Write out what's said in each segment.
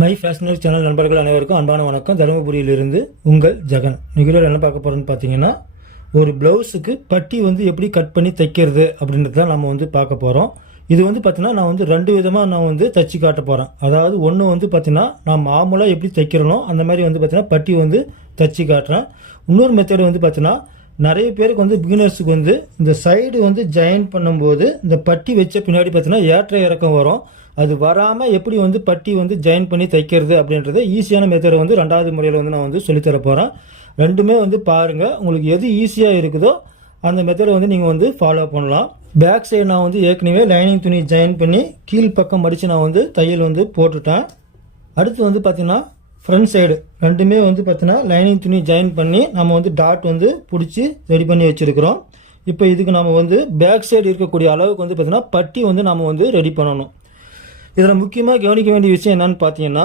My fashioner channel நண்பர்கள் அனைவருக்கும் அன்பான வணக்கம். தருமபுரியிலிருந்து உங்கள் ஜெகன். நிகழ்ச்சியில் என்ன பார்க்க போகிறோன்னு பார்த்தீங்கன்னா ஒரு ப்ளவுஸுக்கு பட்டி வந்து எப்படி கட் பண்ணி தைக்கிறது அப்படின்றது தான் நம்ம வந்து பார்க்க போகிறோம் இது வந்து பார்த்தீங்கன்னா நான் வந்து ரெண்டு விதமாக நான் வந்து தச்சு காட்ட போகிறேன் அதாவது ஒன்று வந்து பார்த்தீங்கன்னா நான் மாமூலாக எப்படி தைக்கிறனோ அந்த மாதிரி வந்து பார்த்தீங்கன்னா பட்டி வந்து தச்சு காட்டுறேன். இன்னொரு மெத்தடு வந்து பார்த்தீங்கன்னா நிறைய பேருக்கு வந்து பிகினர்ஸுக்கு வந்து இந்த சைடு வந்து ஜாயின் பண்ணும்போது இந்த பட்டி வச்ச பின்னாடி பார்த்தீங்கன்னா ஏற்ற இறக்கம் வரும். அது வராமல் எப்படி வந்து பட்டி வந்து ஜாயின் பண்ணி தைக்கிறது அப்படின்றத ஈஸியான மெத்தடை வந்து ரெண்டாவது முறையில் வந்து நான் வந்து சொல்லித்தர போகிறேன் ரெண்டுமே வந்து பாருங்கள் உங்களுக்கு எது ஈஸியாக இருக்குதோ அந்த மெத்தடை வந்து நீங்கள் வந்து ஃபாலோ பண்ணலாம். பேக் சைடு நான் வந்து ஏற்கனவே லைனிங் துணி ஜாயின் பண்ணி கீழ் பக்கம் மடித்து நான் வந்து தையல் வந்து போட்டுட்டேன். அடுத்து வந்து பார்த்திங்கன்னா ஃப்ரண்ட் சைடு ரெண்டுமே வந்து பார்த்திங்கன்னா லைனிங் துணி ஜாயின் பண்ணி நம்ம வந்து டாட் வந்து பிடிச்சி ரெடி பண்ணி வச்சுருக்கிறோம். இப்போ இதுக்கு நம்ம வந்து பேக் சைடு இருக்கக்கூடிய அளவுக்கு வந்து பார்த்திங்கன்னா பட்டி வந்து நம்ம வந்து ரெடி பண்ணணும். இதில் முக்கியமாக கவனிக்க வேண்டிய விஷயம் என்னன்னு பார்த்தீங்கன்னா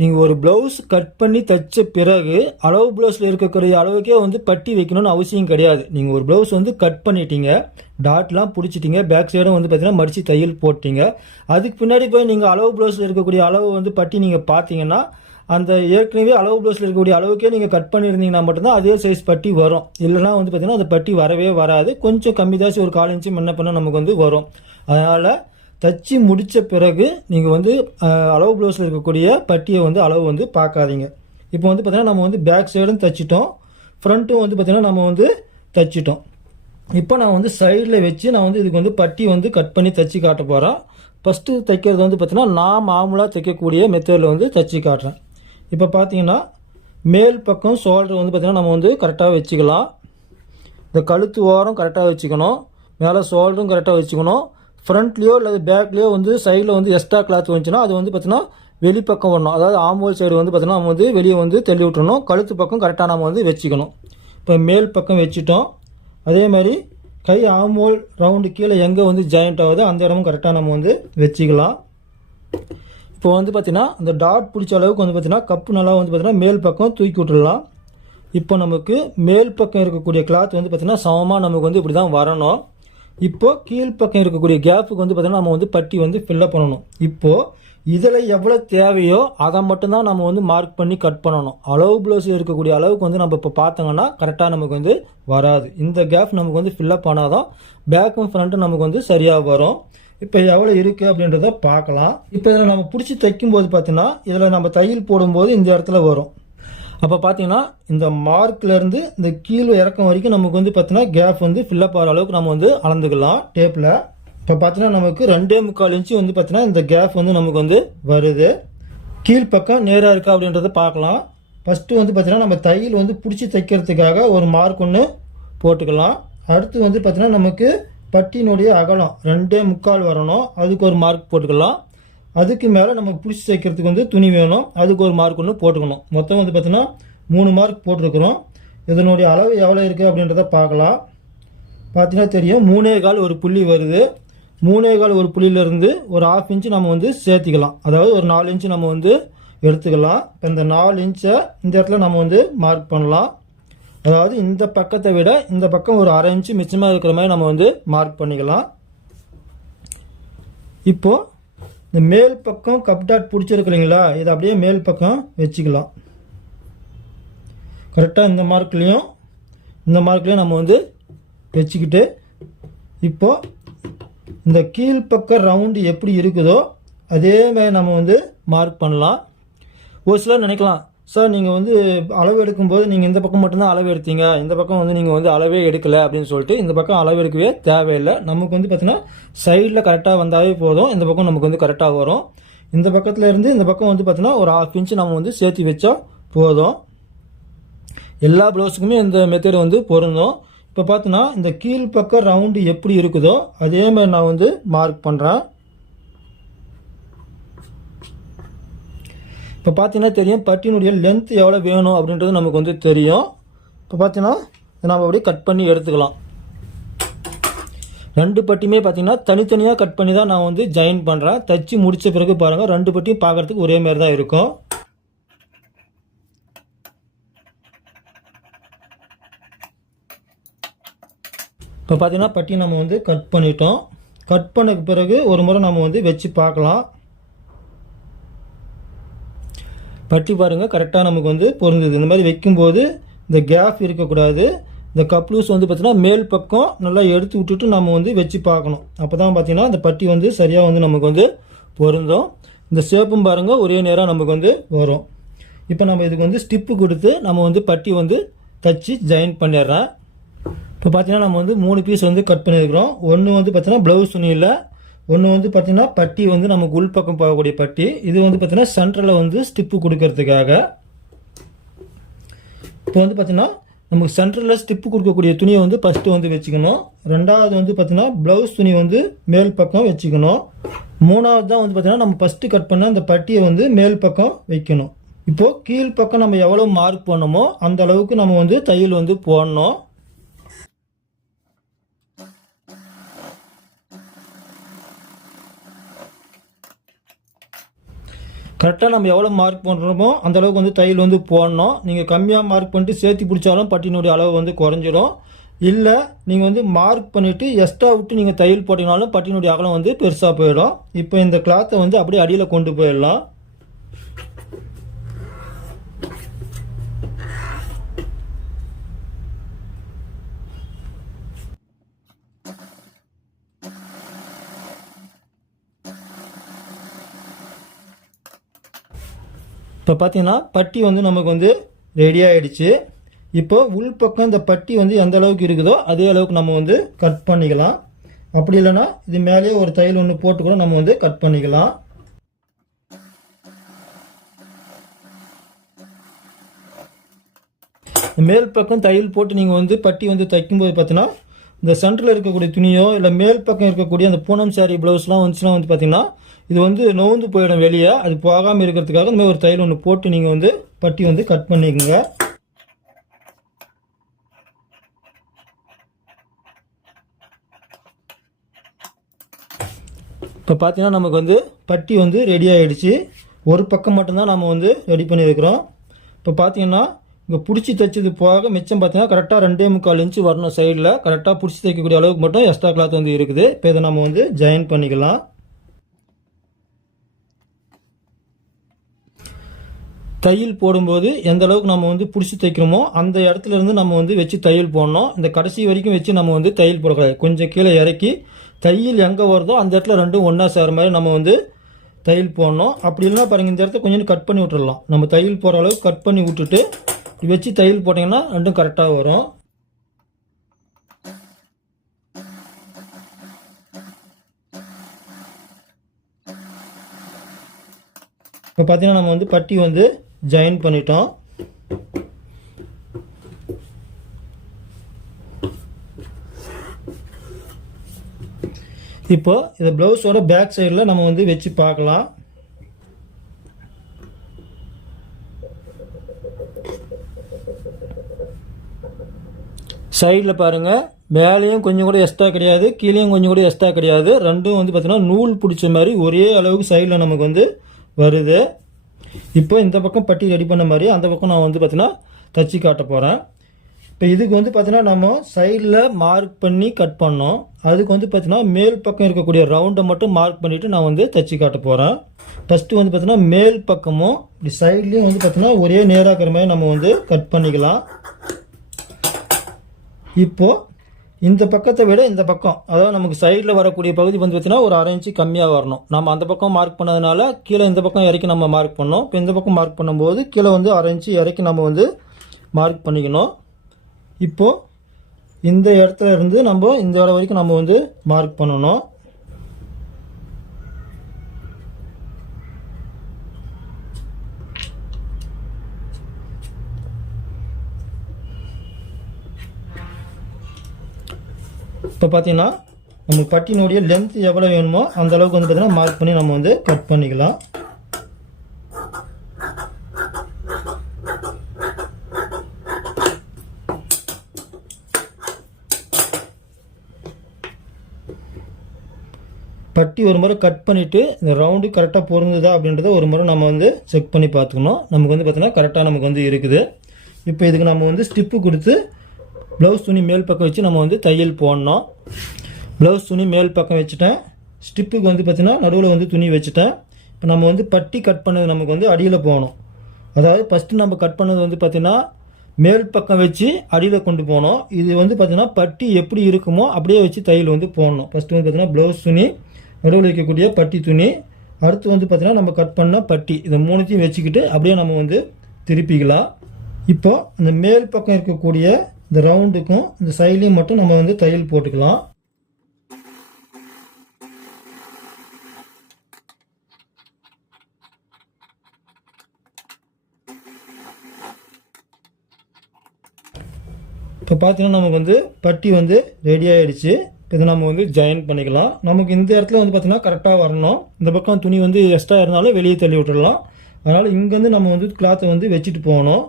நீங்கள் ஒரு ப்ளவுஸ் கட் பண்ணி தைச்ச பிறகு அளவு ப்ளவுஸில் இருக்கக்கூடிய அளவுக்கே வந்து பட்டி வைக்கணும்னு அவசியம் கிடையாது. நீங்கள் ஒரு ப்ளவுஸ் வந்து கட் பண்ணிட்டீங்க டாட்லாம் பிடிச்சிட்டிங்க பேக் சைடும் வந்து பார்த்தீங்கன்னா மடித்து தையல் போட்டிங்க. அதுக்கு பின்னாடி போய் நீங்கள் அளவு ப்ளவுஸில் இருக்கக்கூடிய அளவு வந்து பட்டி நீங்கள் பார்த்தீங்கன்னா அந்த ஏற்கனவே அளவு ப்ளவுஸில் இருக்கக்கூடிய அளவுக்கே நீங்கள் கட் பண்ணியிருந்தீங்கன்னா மட்டும்தான் அதே சைஸ் பட்டி வரும். இல்லைனா வந்து பார்த்தீங்கன்னா அந்த பட்டி வரவே வராது. கொஞ்சம் கம்மி தாசி ஒரு கால் இன்ச்சு முன்ன பண்ண நமக்கு வந்து வரும். அதனால் தச்சு முடித்த பிறகு நீங்கள் வந்து அளவு ப்ளவுஸில் இருக்கக்கூடிய பட்டியை வந்து அளவு வந்து பார்க்காதீங்க. இப்போ வந்து பார்த்தீங்கன்னா நம்ம வந்து பேக் சைடும் தச்சிட்டோம். ஃப்ரண்ட்டும் வந்து பார்த்திங்கன்னா நம்ம வந்து தச்சிட்டோம். இப்போ நான் வந்து சைடில் வச்சு நான் வந்து இதுக்கு வந்து பட்டி வந்து கட் பண்ணி தச்சு காட்ட போகிறேன் ஃபஸ்ட்டு தைக்கிறது வந்து பார்த்திங்கன்னா நான் மாமூலாக தைக்கக்கூடிய மெத்தடில் வந்து தச்சு காட்டுறேன். இப்போ பார்த்தீங்கன்னா மேல் பக்கம் ஷோல்டர் வந்து பார்த்திங்கன்னா நம்ம வந்து கரெக்டாக வச்சுக்கலாம். இந்த கழுத்து ஓரம் கரெக்டாக வச்சுக்கணும். மேலே ஷோல்டரும் கரெக்டாக வச்சுக்கணும். ஃப்ரண்ட்லேயோ அல்லது பேக்லேயோ வந்து சைடில் வந்து எக்ஸ்ட்ரா கிளாத் வந்துச்சுன்னா அது வந்து பார்த்தீங்கன்னா வெளிப்பக்கம் வரணும். அதாவது ஆம்போல் சைடு வந்து பார்த்தீங்கன்னா நம்ம வந்து வெளியே வந்து தள்ளி விட்டுறணும். கழுத்து பக்கம் கரெக்டாக நம்ம வந்து வச்சுக்கணும். இப்போ மேல் பக்கம் வச்சுட்டோம். அதே மாதிரி கை ஆம்போல் ரவுண்டு கீழே எங்கே வந்து ஜாயிண்ட் ஆகுதோ அந்த இடமும் கரெக்டாக நம்ம வந்து வச்சுக்கலாம். இப்போ வந்து பார்த்திங்கன்னா அந்த டாட் பிடிச்ச அளவுக்கு வந்து பார்த்திங்கன்னா கப்பு நல்லா வந்து பார்த்திங்கன்னா மேல் பக்கம் தூக்கி விட்டுடலாம். இப்போ நமக்கு மேல் பக்கம் இருக்கக்கூடிய கிளாத் வந்து பார்த்திங்கன்னா சமமாக நமக்கு வந்து இப்படி தான் வரணும். இப்போது கீழ்ப்பக்கம் இருக்கக்கூடிய கேப்புக்கு வந்து பார்த்தீங்கன்னா நம்ம வந்து பட்டி வந்து ஃபில்லப் பண்ணணும். இப்போது இதில் எவ்வளோ தேவையோ அதை மட்டும்தான் நம்ம வந்து மார்க் பண்ணி கட் பண்ணணும். அளவு ப்ளவுஸ் இருக்கக்கூடிய அளவுக்கு வந்து நம்ம இப்போ பார்த்தோங்கன்னா கரெக்டாக நமக்கு வந்து வராது. இந்த கேப் நமக்கு வந்து ஃபில்லப் பண்ணாதான் பேக்கும் ஃப்ரண்ட்டும் நமக்கு வந்து சரியாக வரும். இப்போ எவ்வளோ இருக்குது அப்படின்றத பார்க்கலாம். இப்போ இதில் நம்ம பிடிச்சி தைக்கும்போது பார்த்தீங்கன்னா இதில் நம்ம தையல் போடும்போது இந்த இடத்துல வரும். அப்போ பார்த்தீங்கன்னா இந்த மார்க்லேருந்து இந்த கீழே இறக்கம் வரைக்கும் நமக்கு வந்து பார்த்தீங்கன்னா கேப் வந்து ஃபில்லப் ஆகிற அளவுக்கு நம்ம வந்து அளந்துக்கலாம் டேப்பில் இப்போ பார்த்தீங்கன்னா நமக்கு ரெண்டே முக்கால் இன்ச்சு வந்து பார்த்தீங்கன்னா இந்த கேப் வந்து நமக்கு வந்து வருது. கீழ்ப்பக்கம் நேராக இருக்கா அப்படின்றத பார்க்கலாம் ஃபஸ்ட்டு வந்து பார்த்தீங்கன்னா நம்ம தையல் வந்து பிடிச்சி தைக்கிறதுக்காக ஒரு மார்க் ஒன்று போட்டுக்கலாம். அடுத்து வந்து பார்த்தீங்கன்னா நமக்கு பட்டியினுடைய அகலம் ரெண்டே முக்கால் வரணும். அதுக்கு ஒரு மார்க் போட்டுக்கலாம். அதுக்கு மேலே நமக்கு பிடிச்சி சேர்க்கறதுக்கு வந்து துணி வேணும். அதுக்கு ஒரு மார்க் ஒன்று போட்டுக்கணும். மொத்தம் வந்து பார்த்தீங்கன்னா மூணு மார்க் போட்டிருக்கிறோம். இதனுடைய அளவு எவ்வளோ இருக்குது அப்படின்றத பார்க்கலாம். பார்த்தீங்கன்னா தெரியும் மூணே கால் ஒரு புள்ளி வருது. மூணே கால் ஒரு புள்ளியிலேருந்து ஒரு ஆஃப் இன்ச்சு நம்ம வந்து சேர்த்திக்கலாம். அதாவது ஒரு நாலு இன்ச்சு நம்ம வந்து எடுத்துக்கலாம். இப்போ இந்த நாலு இன்ச்சை இந்த இடத்துல நம்ம வந்து மார்க் பண்ணலாம். அதாவது இந்த பக்கத்தை விட இந்த பக்கம் ஒரு அரை இன்ச்சு மிச்சமாக இருக்கிற மாதிரி நம்ம வந்து மார்க் பண்ணிக்கலாம். இப்போது இந்த மேல் பக்கம் கப் டாட் பிடிச்சிருக்கு இல்லைங்களா இதை அப்படியே மேல் பக்கம் வச்சுக்கலாம். கரெக்டாக இந்த மார்க்லேயும் இந்த மார்க்லேயும் நம்ம வந்து வச்சுக்கிட்டு இப்போது இந்த கீழ்ப்பக்கம் ரவுண்டு எப்படி இருக்குதோ அதே மாதிரி நம்ம வந்து மார்க் பண்ணலாம். ஒரு சிலர் நினைக்கலாம் சார் நீங்கள் வந்து அளவு எடுக்கும்போது நீங்கள் இந்த பக்கம் மட்டும்தான் அளவு எடுத்தீங்க. இந்த பக்கம் வந்து நீங்கள் வந்து அளவே எடுக்கலை அப்படின்னு சொல்லிட்டு இந்த பக்கம் அளவு எடுக்கவே தேவையில்லை. நமக்கு வந்து பார்த்தீங்கன்னா சைடில் கரெக்டாக வந்தாவே போதும். இந்த பக்கம் நமக்கு வந்து கரெக்டாக வரும். இந்த பக்கத்தில் இருந்து இந்த பக்கம் வந்து பார்த்தீங்கன்னா ஒரு ஹாஃப் இன்ச் நம்ம வந்து சேர்த்து வச்சா போதும். எல்லா ப்ளவுஸுக்குமே இந்த மெத்தடு வந்து பொருந்தும். இப்போ பார்த்தீங்கன்னா இந்த கீழ்ப்பக்கம் ரவுண்டு எப்படி இருக்குதோ அதே மாதிரி நான் வந்து மார்க் பண்ணுறேன் இப்போ பார்த்தீங்கன்னா தெரியும் பட்டினுடைய லென்த் எவ்வளோ வேணும் அப்படின்றது நமக்கு வந்து தெரியும். இப்போ பார்த்தீங்கன்னா நம்ம அப்படியே கட் பண்ணி எடுத்துக்கலாம். ரெண்டு பட்டியுமே பார்த்தீங்கன்னா தனித்தனியாக கட் பண்ணி தான் நான் வந்து ஜாயின் பண்ணுறேன் தச்சு முடித்த பிறகு பாருங்கள் ரெண்டு பட்டியும் பார்க்குறதுக்கு ஒரே மாதிரி தான் இருக்கும். இப்போ பார்த்தீங்கன்னா பட்டி நம்ம வந்து கட் பண்ணிட்டோம். கட் பண்ண பிறகு ஒரு முறை நம்ம வந்து வச்சு பார்க்கலாம். பட்டி பாருங்கள் கரெக்டாக நமக்கு வந்து பொருந்தது. இந்த மாதிரி வைக்கும்போது இந்த கேப் இருக்கக்கூடாது. இந்த கப்ளூஸ் வந்து பார்த்திங்கன்னா மேல் பக்கம் நல்லா எடுத்து விட்டுட்டு நம்ம வந்து வச்சு பார்க்கணும். அப்போ தான் பார்த்தீங்கன்னா அந்த பட்டி வந்து சரியாக வந்து நமக்கு வந்து பொருந்தும். இந்த ஷேப்பும் பாருங்கள் ஒரே நேரம் நமக்கு வந்து வரும். இப்போ நம்ம இதுக்கு வந்து ஸ்டிப்பு கொடுத்து நம்ம வந்து பட்டி வந்து தச்சு ஜாயின் பண்ணிடுறேன். இப்போ பார்த்தீங்கன்னா நம்ம வந்து மூணு பீஸ் வந்து கட் பண்ணியிருக்கிறோம். ஒன்று வந்து பார்த்தீங்கன்னா ப்ளவுஸ் துணியில் ஒன்று வந்து பார்த்திங்கன்னா பட்டி வந்து நமக்கு உள்பக்கம் போகக்கூடிய பட்டி. இது வந்து பார்த்திங்கன்னா சென்டரில் வந்து ஸ்டிப்பு கொடுக்கறதுக்காக. இப்போ வந்து பார்த்தீங்கன்னா நமக்கு சென்டரில் ஸ்டிப்பு கொடுக்கக்கூடிய துணியை வந்து ஃபஸ்ட்டு வந்து வச்சுக்கணும். ரெண்டாவது வந்து பார்த்தீங்கன்னா ப்ளவுஸ் துணி வந்து மேல் பக்கம் வச்சுக்கணும். மூணாவது தான் வந்து பார்த்திங்கன்னா நம்ம ஃபஸ்ட்டு கட் பண்ண அந்த பட்டியை வந்து மேல் பக்கம் வைக்கணும். இப்போது கீழ் பக்கம் நம்ம எவ்வளோ மார்க் பண்ணோமோ அந்த அளவுக்கு நம்ம வந்து தையல் வந்து போடணும். கரெக்டாக நம்ம எவ்வளோ மார்க் பண்ணுறோமோ அந்தளவுக்கு வந்து தையல் வந்து போடணும். நீங்கள் கம்மியாக மார்க் பண்ணிட்டு சேர்த்து பிடிச்சாலும் பட்டினுடைய அளவு வந்து குறைஞ்சிரும். இல்லை நீங்கள் வந்து மார்க் பண்ணிவிட்டு எக்ஸ்ட்ரா விட்டு நீங்கள் தையல் போட்டிங்கனாலும் பட்டினுடைய அகலம் வந்து பெருசாக போயிடும். இப்போ இந்த கிளாத்தை வந்து அப்படியே அடியில் கொண்டு போயிடலாம். இப்போ பார்த்தீங்கன்னா பட்டி வந்து நமக்கு வந்து ரெடி ஆகிடுச்சு இப்போ உள் பக்கம் இந்த பட்டி வந்து எந்த அளவுக்கு இருக்குதோ அதே அளவுக்கு நம்ம வந்து கட் பண்ணிக்கலாம். அப்படி இல்லைன்னா இது மேலேயே ஒரு தையல் ஒன்று போட்டு கூட நம்ம வந்து கட் பண்ணிக்கலாம். மேல் பக்கம் தையல் போட்டு நீங்கள் வந்து பட்டி வந்து தைக்கும்போது பார்த்தீங்கன்னா இந்த சென்டரில் இருக்கக்கூடிய துணியோ இல்லை மேல் பக்கம் இருக்கக்கூடிய அந்த பூனம் சாரி ப்ளவுஸ்லாம் வந்துச்சுன்னா வந்து பார்த்தீங்கன்னா இது வந்து நோந்து போயிடும் வெளியே. அது போகாமல் இருக்கிறதுக்காக இந்த மாதிரி ஒரு தையல் ஒன்று போட்டு நீங்கள் வந்து பட்டி வந்து கட் பண்ணிக்கோங்க. இப்போ பார்த்தீங்கன்னா நமக்கு வந்து பட்டி வந்து ரெடி ஆகிடுச்சு ஒரு பக்கம் மட்டும்தான் நம்ம வந்து ரெடி பண்ணியிருக்கிறோம். இப்போ பார்த்தீங்கன்னா இங்கே பிடிச்சி தைச்சது போக மிச்சம் பார்த்தீங்கன்னா கரெக்டாக ரெண்டே முக்கால் இன்ச்சு வரணும் சைடில் கரெக்டாக பிடிச்சி தைக்கக்கூடிய அளவுக்கு மட்டும் எக்ஸ்ட்ரா கிளாத் வந்து இருக்குது. இப்போ இதை நம்ம வந்து ஜாயின் பண்ணிக்கலாம். தையல் போடும்போது எந்த அளவுக்கு நம்ம வந்து பிடிச்சி தைக்கிறோமோ அந்த இடத்துல இருந்து நம்ம வந்து வச்சு தையல் போடணும். இந்த கடைசி வரைக்கும் வச்சு நம்ம வந்து தையல் போடக்கூடாது. கொஞ்சம் கீழே இறக்கி தையல் எங்கே வருதோ அந்த இடத்துல ரெண்டும் ஒன்றா சேர மாதிரி நம்ம வந்து தையல் போடணும். அப்படி இல்லைன்னா பாருங்கள் இந்த இடத்த கொஞ்சம் கட் பண்ணி விட்டுடலாம் நம்ம தையல் போகிற அளவுக்கு கட் பண்ணி விட்டுட்டு வச்சு தையல் போட்டிங்கன்னா ரெண்டும் கரெக்டாக வரும். இப்போ பார்த்தீங்கன்னா நம்ம வந்து பட்டி வந்து ஜாயின் பண்ணிட்டோம். இப்போ இந்த ப்ளவுஸோட பேக் சைடில் நம்ம வந்து வச்சு பார்க்கலாம். சைடில் பாருங்கள் மேலேயும் கொஞ்சம் கூட எக்ஸ்ட்ரா கிடையாது கீழேயும் கொஞ்சம் கூட எக்ஸ்ட்ரா கிடையாது. ரெண்டும் வந்து பார்த்தீங்கன்னா நூல் பிடிச்ச மாதிரி ஒரே அளவுக்கு சைடில் நமக்கு வந்து வருது. இப்போ இந்த பக்கம் பட்டி ரெடி பண்ண மாதிரி அந்த பக்கம் நான் வந்து பார்த்தீங்கன்னா தச்சு காட்ட போகிறேன் இப்போ இதுக்கு வந்து பார்த்தீங்கன்னா நம்ம சைடில் மார்க் பண்ணி கட் பண்ணோம். அதுக்கு வந்து பார்த்தீங்கன்னா மேல் பக்கம் இருக்கக்கூடிய ரவுண்டை மட்டும் மார்க் பண்ணிவிட்டு நான் வந்து தச்சு காட்ட போகிறேன் ஃபஸ்ட்டு வந்து பார்த்தீங்கன்னா மேல் பக்கமும் இப்படி சைட்லேயும் வந்து பார்த்தீங்கன்னா ஒரே நேராக்கிற மாதிரி நம்ம வந்து கட் பண்ணிக்கலாம். இப்போது இந்த பக்கத்தை விட இந்த பக்கம் அதாவது நமக்கு சைடில் வரக்கூடிய பகுதி வந்து பார்த்தீங்கன்னா ஒரு அரை இன்ச்சு கம்மியாக வரணும். நம்ம அந்த பக்கம் மார்க் பண்ணதுனால கீழே இந்த பக்கம் இறக்கி நம்ம மார்க் பண்ணோம். இப்போ இந்த பக்கம் மார்க் பண்ணும்போது கீழே வந்து அரை இன்ச்சு இறக்கி நம்ம வந்து மார்க் பண்ணிக்கணும். இப்போது இந்த இடத்துல இருந்து நம்ம இந்த இடம் வரைக்கும் நம்ம வந்து மார்க் பண்ணணும். இப்போ பார்த்தீங்கன்னா நம்ம பட்டினுடைய லென்த் எவ்வளோ வேணுமோ அந்த அளவுக்கு வந்து பார்த்தீங்கன்னா மார்க் பண்ணி நம்ம வந்து கட் பண்ணிக்கலாம். பட்டி ஒரு முறை கட் பண்ணிவிட்டு இந்த ரவுண்டு கரெக்டாக பொருந்துதா அப்படின்றத ஒரு முறை நம்ம வந்து செக் பண்ணி பார்த்துக்கணும். நமக்கு வந்து பார்த்திங்கன்னா கரெக்டாக நமக்கு வந்து இருக்குது. இப்போ இதுக்கு நம்ம வந்து ஸ்டிப்பு கொடுத்து ப்ளவுஸ் துணி மேல் பக்கம் வச்சு நம்ம வந்து தையல் போடணும். ப்ளவுஸ் துணி மேல் பக்கம் வச்சுட்டேன். ஸ்டிப்புக்கு வந்து பார்த்திங்கன்னா நடுவில் வந்து துணி வச்சுட்டேன். இப்போ நம்ம வந்து பட்டி கட் பண்ணது நமக்கு வந்து அடியில் போகணும். அதாவது ஃபஸ்ட்டு நம்ம கட் பண்ணது வந்து பார்த்திங்கன்னா மேல் பக்கம் வச்சு அடியில் கொண்டு போனோம் இது வந்து பார்த்திங்கன்னா பட்டி எப்படி இருக்குமோ அப்படியே வச்சு தையல் வந்து போடணும். ஃபஸ்ட்டு வந்து பார்த்திங்கன்னா ப்ளவுஸ் துணி நடுவில் வைக்கக்கூடிய பட்டி துணி அடுத்து வந்து பார்த்திங்கன்னா நம்ம கட் பண்ண பட்டி. இதை மூணுத்தையும் வச்சுக்கிட்டு அப்படியே நம்ம வந்து திருப்பிக்கலாம். இப்போ அந்த மேல் பக்கம் இருக்கக்கூடிய இந்த ரவுண்டுக்கும் இந்த சைட்லேயும் மட்டும் நம்ம வந்து தையல் போட்டுக்கலாம். இப்போ பார்த்தீங்கன்னா நமக்கு வந்து பட்டி வந்து ரெடி ஆகிடுச்சு இப்போ இதை நம்ம வந்து ஜாயின் பண்ணிக்கலாம். நமக்கு இந்த இடத்துல வந்து பார்த்தீங்கன்னா கரெக்டாக வரணும். இந்த பக்கம் துணி வந்து எக்ஸ்ட்ரா இருந்தாலும் வெளியே தள்ளி விட்டுடலாம். அதனால் இங்கேருந்து நம்ம வந்து கிளாத்தை வந்து வச்சுட்டு போகணும்.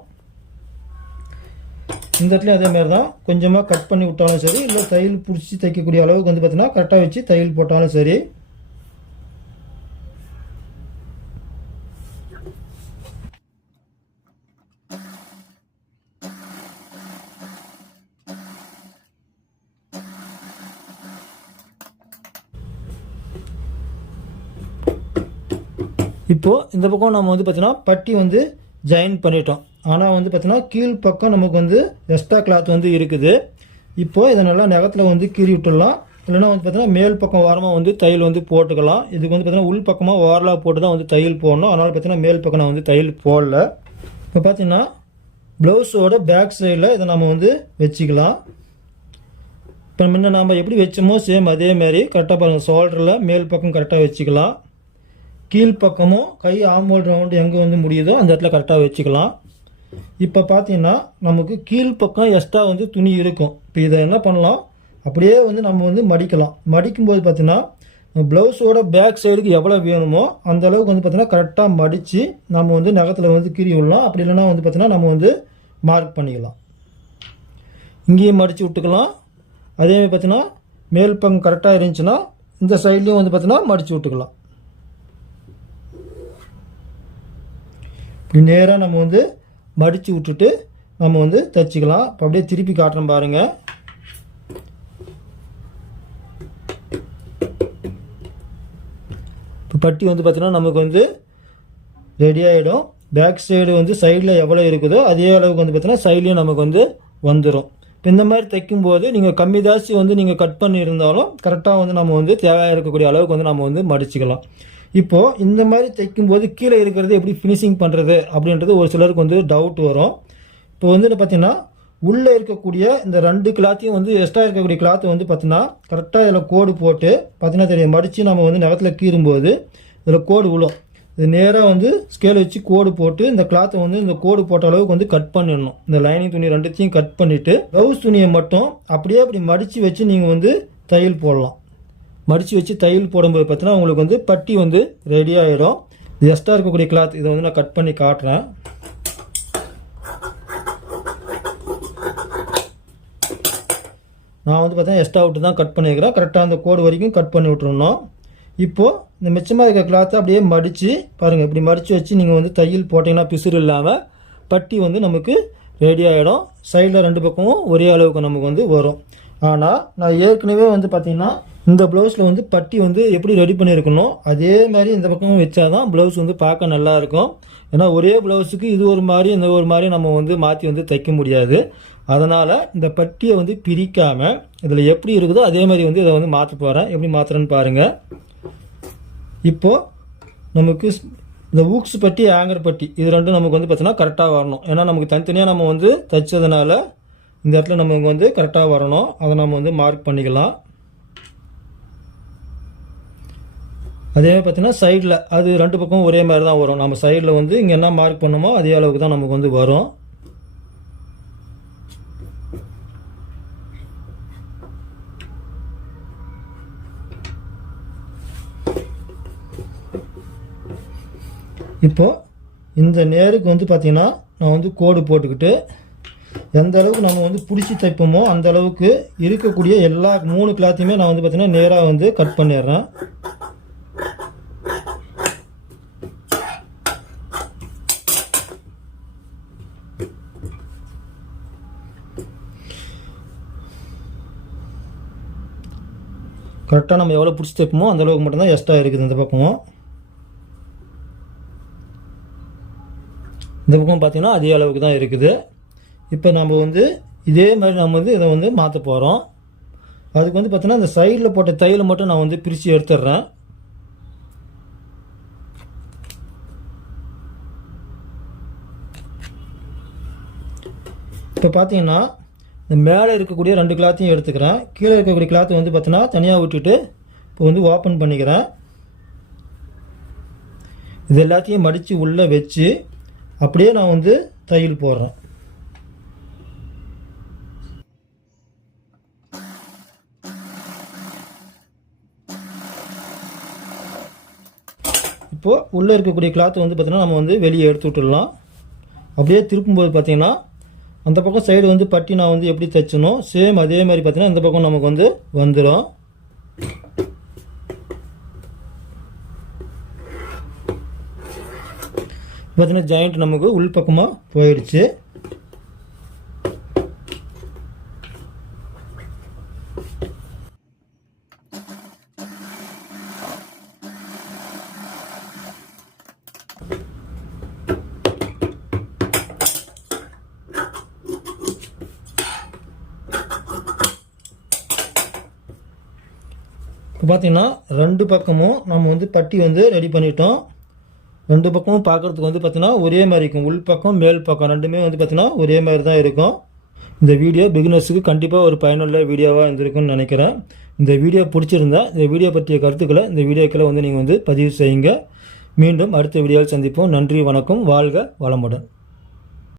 இந்த இடத்துலையும் அதே மாதிரி தான் கொஞ்சமாக கட் பண்ணி விட்டாலும் சரி இல்லை தையல் பிடிச்சி தைக்கக்கூடிய அளவுக்கு வந்து பார்த்தீங்கன்னா கரெக்டாக வச்சு தையல் போட்டாலும் சரி. இப்போது இந்த பக்கம் நம்ம வந்து பார்த்தீங்கன்னா பட்டி வந்து ஜாயின் பண்ணிட்டோம். ஆனால் வந்து பார்த்தீங்கன்னா கீழ் பக்கம் நமக்கு வந்து எக்ஸ்ட்ரா கிளாத் வந்து இருக்குது. இப்போது இதை நல்லா நகத்தில் வந்து கீறி விட்டுடலாம் இல்லைன்னா வந்து பார்த்தீங்கன்னா மேல் பக்கம் ஓரமாக வந்து தையல் வந்து போட்டுக்கலாம். இதுக்கு வந்து பார்த்தீங்கன்னா உள் பக்கமாக ஓரலாக போட்டு தான் வந்து தையல் போடணும். அதனால் பார்த்தீங்கன்னா மேல் பக்கம் நான் வந்து தையல் போடல. இப்போ பார்த்தீங்கன்னா ப்ளவுஸோட பேக் சைடில் இதை நம்ம வந்து வச்சுக்கலாம். இப்போ முன்ன நாம் எப்படி வச்சோமோ சேம் அதே மாதிரி. கரெக்டாக பாருங்கள் ஷோல்டரில் மேல் பக்கம் கரெக்டாக வச்சுக்கலாம். கீழ்ப்பக்கமும் கை ஆம்போல் ரவுண்டு எங்கே வந்து முடியுதோ அந்த இடத்துல கரெக்டாக வச்சுக்கலாம். இப்போ பார்த்தீங்கன்னா நமக்கு கீழ்ப்பக்கம் எக்ஸ்ட்ரா வந்து துணி இருக்கும். இப்போ இதை என்ன பண்ணலாம்? அப்படியே வந்து நம்ம வந்து மடிக்கலாம். மடிக்கும்போது பார்த்தீங்கன்னா ப்ளவுஸோட பேக் சைடுக்கு எவ்வளோ வேணுமோ அந்த அளவுக்கு வந்து பார்த்தீங்கன்னா கரெக்டாக மடித்து நம்ம வந்து நகத்தில் வந்து கீறி விடலாம். அப்படி இல்லைன்னா வந்து பார்த்தீங்கன்னா நம்ம வந்து மார்க் பண்ணிக்கலாம். இங்கேயும் மடித்து விட்டுக்கலாம். அதே மாதிரி பார்த்தீங்கன்னா மேல் பங்கு கரெக்டாக இருந்துச்சுன்னா இந்த சைட்லேயும் வந்து பார்த்தீங்கன்னா மடித்து விட்டுக்கலாம். இப்படி நேராக நம்ம வந்து மடித்து விட்டுட்டு நம்ம வந்து தைச்சிக்கலாம். இப்போ அப்படியே திருப்பி காட்டுறோம் பாருங்கள் இப்போ பட்டி வந்து பார்த்தீங்கன்னா நமக்கு வந்து ரெடி ஆகிடும் பேக் சைடு வந்து சைடில் எவ்வளோ இருக்குதோ அதே அளவுக்கு வந்து பார்த்தீங்கன்னா சைட்லேயும் நமக்கு வந்து வந்துடும் இப்போ இந்த மாதிரி தைக்கும்போது நீங்கள் கம்மி தாசி வந்து நீங்கள் கட் பண்ணியிருந்தாலும் கரெக்டாக வந்து நம்ம வந்து தேவையாக இருக்கக்கூடிய அளவுக்கு வந்து நம்ம வந்து மடிச்சுக்கலாம். இப்போது இந்த மாதிரி தைக்கும்போது கீழே இருக்கிறது எப்படி ஃபினிஷிங் பண்ணுறது அப்படின்றது ஒரு சிலருக்கு வந்து டவுட் வரும். இப்போ வந்து பார்த்தீங்கன்னா உள்ளே இருக்கக்கூடிய இந்த ரெண்டு கிளாத்தையும் வந்து எக்ஸ்ட்ரா இருக்கக்கூடிய கிளாத்தை வந்து பார்த்தீங்கன்னா கரெக்டாக இதில் கோடு போட்டு பார்த்தீங்கன்னா தெரியும். மடித்து நம்ம வந்து நகத்தில் கீறும்போது இதில் கோடு விழும். இது நேராக வந்து ஸ்கேல் வச்சு கோடு போட்டு இந்த கிளாத்தை வந்து இந்த கோடு போட்ட அளவுக்கு வந்து கட் பண்ணிடணும். இந்த லைனிங் துணி ரெண்டுத்தையும் கட் பண்ணிவிட்டு ப்ளவுஸ் துணியை மட்டும் அப்படியே அப்படி மடித்து வச்சு நீங்கள் வந்து தையல் போடலாம். மடித்து வச்சு தையல் போடும்போது பார்த்தீங்கன்னா உங்களுக்கு வந்து பட்டி வந்து ரெடி ஆகிடும் இது எக்ஸ்ட்ரா இருக்கக்கூடிய கிளாத் இதை வந்து நான் கட் பண்ணி காட்டுறேன். நான் வந்து பார்த்தீங்கன்னா எக்ஸ்ட்ரா விட்டு தான் கட் பண்ணியிருக்கிறேன் கரெக்டாக அந்த கோடு வரைக்கும் கட் பண்ணி விட்டுருணும் இப்போது இந்த மிச்சமாக இருக்கிற கிளாத்தை அப்படியே மடித்து பாருங்கள் இப்படி மடித்து வச்சு நீங்கள் வந்து தையல் போட்டிங்கன்னா பிசுறு இல்லாமல் பட்டி வந்து நமக்கு ரெடி ஆகிடும் சைடில் ரெண்டு பக்கமும் ஒரே அளவுக்கு நமக்கு வந்து வரும். ஆனால் நான் ஏற்கனவே வந்து பார்த்திங்கன்னா இந்த ப்ளவுஸில் வந்து பட்டி வந்து எப்படி ரெடி பண்ணியிருக்கணும் அதே மாதிரி இந்த பக்கமும் வச்சா தான் ப்ளவுஸ் வந்து பார்க்க நல்லா இருக்கும். ஏன்னா ஒரே ப்ளவுஸுக்கு இது ஒரு மாதிரி இந்த ஒரு மாதிரி நம்ம வந்து மாற்றி வந்து தைக்க முடியாது. அதனால் இந்த பட்டியை வந்து பிரிக்காமல் இதில் எப்படி இருக்குதோ அதே மாதிரி வந்து இதை வந்து மாற்ற போகிறேன் எப்படி மாற்றுறேன்னு பாருங்கள் இப்போது நமக்கு இந்த ஊக்ஸ் பட்டி ஆங்கர் பட்டி இது ரெண்டும் நமக்கு வந்து பார்த்தீங்கன்னா கரெக்டாக வரணும். ஏன்னா நமக்கு தனித்தனியாக நம்ம வந்து தைச்சதுனால இந்த இடத்துல நமக்கு வந்து கரெக்டாக வரணும். அதை நம்ம வந்து மார்க் பண்ணிக்கலாம். அதே மாதிரி பார்த்தீங்கன்னா சைடில் அது ரெண்டு பக்கம் ஒரே மாதிரி தான் வரும். நம்ம சைடில் வந்து இங்கே என்ன மார்க் பண்ணோமோ அதே அளவுக்கு தான் நமக்கு வந்து வரும். இப்போது இந்த நேருக்கு வந்து பார்த்திங்கன்னா நான் வந்து கோடு போட்டுக்கிட்டு எந்த அளவுக்கு நம்ம வந்து பிடிச்சி தைப்போமோ அந்த அளவுக்கு இருக்கக்கூடிய எல்லா மூணு கிளாத்தையுமே நான் வந்து பார்த்திங்கன்னா நேராக வந்து கட் பண்ணிடுறேன். கரெக்டாக நம்ம எவ்வளோ பிடிச்சி தைப்போமோ அந்த அளவுக்கு மட்டும்தான் எக்ஸ்ட்ரா இருக்குது இந்த பக்கமும். இந்த பக்கம் பார்த்தீங்கன்னா அதே அளவுக்கு தான் இருக்குது. இப்போ நம்ம வந்து இதே மாதிரி நம்ம வந்து இதை வந்து மாற்ற போகிறோம் அதுக்கு வந்து பார்த்தீங்கன்னா இந்த சைடில் போட்ட தையலை மட்டும் நான் வந்து பிரித்து எடுத்துடுறேன். இப்போ பார்த்தீங்கன்னா இந்த மேலே இருக்கக்கூடிய ரெண்டு கிளாத்தையும் எடுத்துக்கிறேன். கீழே இருக்கக்கூடிய கிளாத்தை வந்து பார்த்தீங்கன்னா தனியாக விட்டுட்டு இப்போ வந்து ஓப்பன் பண்ணிக்கிறேன். இது எல்லாத்தையும் மடித்து உள்ளே வச்சு அப்படியே நான் வந்து தையல் போடுறேன். இப்போது உள்ளே இருக்கக்கூடிய கிளாத் வந்து பார்த்திங்கன்னா நம்ம வந்து வெளியே எடுத்து விட்டுடலாம். அப்படியே திருப்பும்போது பார்த்தீங்கன்னா அந்த பக்கம் சைடு வந்து பட்டி நான் வந்து எப்படி தைச்சணும் சேம் அதே மாதிரி பார்த்தீங்கன்னா இந்த பக்கம் நமக்கு வந்து வந்துடும் பார்த்தீங்கன்னா ஜாயிண்ட் நமக்கு உள் பக்கமாக போயிடுச்சு. இப்போ பார்த்தீங்கன்னா ரெண்டு பக்கமும் நம்ம வந்து பட்டி வந்து ரெடி பண்ணிட்டோம். ரெண்டு பக்கமும் பார்க்குறதுக்கு வந்து பார்த்தீங்கன்னா ஒரே மாதிரி இருக்கும். உள் பக்கம் மேல் பக்கம் ரெண்டுமே வந்து பார்த்தீங்கன்னா ஒரே மாதிரி தான் இருக்கும். இந்த வீடியோ பிகினர்ஸுக்கு கண்டிப்பாக ஒரு பயனுள்ள வீடியோவாக இருந்திருக்குன்னு நினைக்கிறேன். இந்த வீடியோ பிடிச்சிருந்தா இந்த வீடியோ பற்றிய கருத்துக்களை இந்த வீடியோக்களை வந்து நீங்கள் வந்து பதிவு செய்யுங்க. மீண்டும் அடுத்த வீடியோவில் சந்திப்போம். நன்றி வணக்கம். வாழ்க வளமுடன்.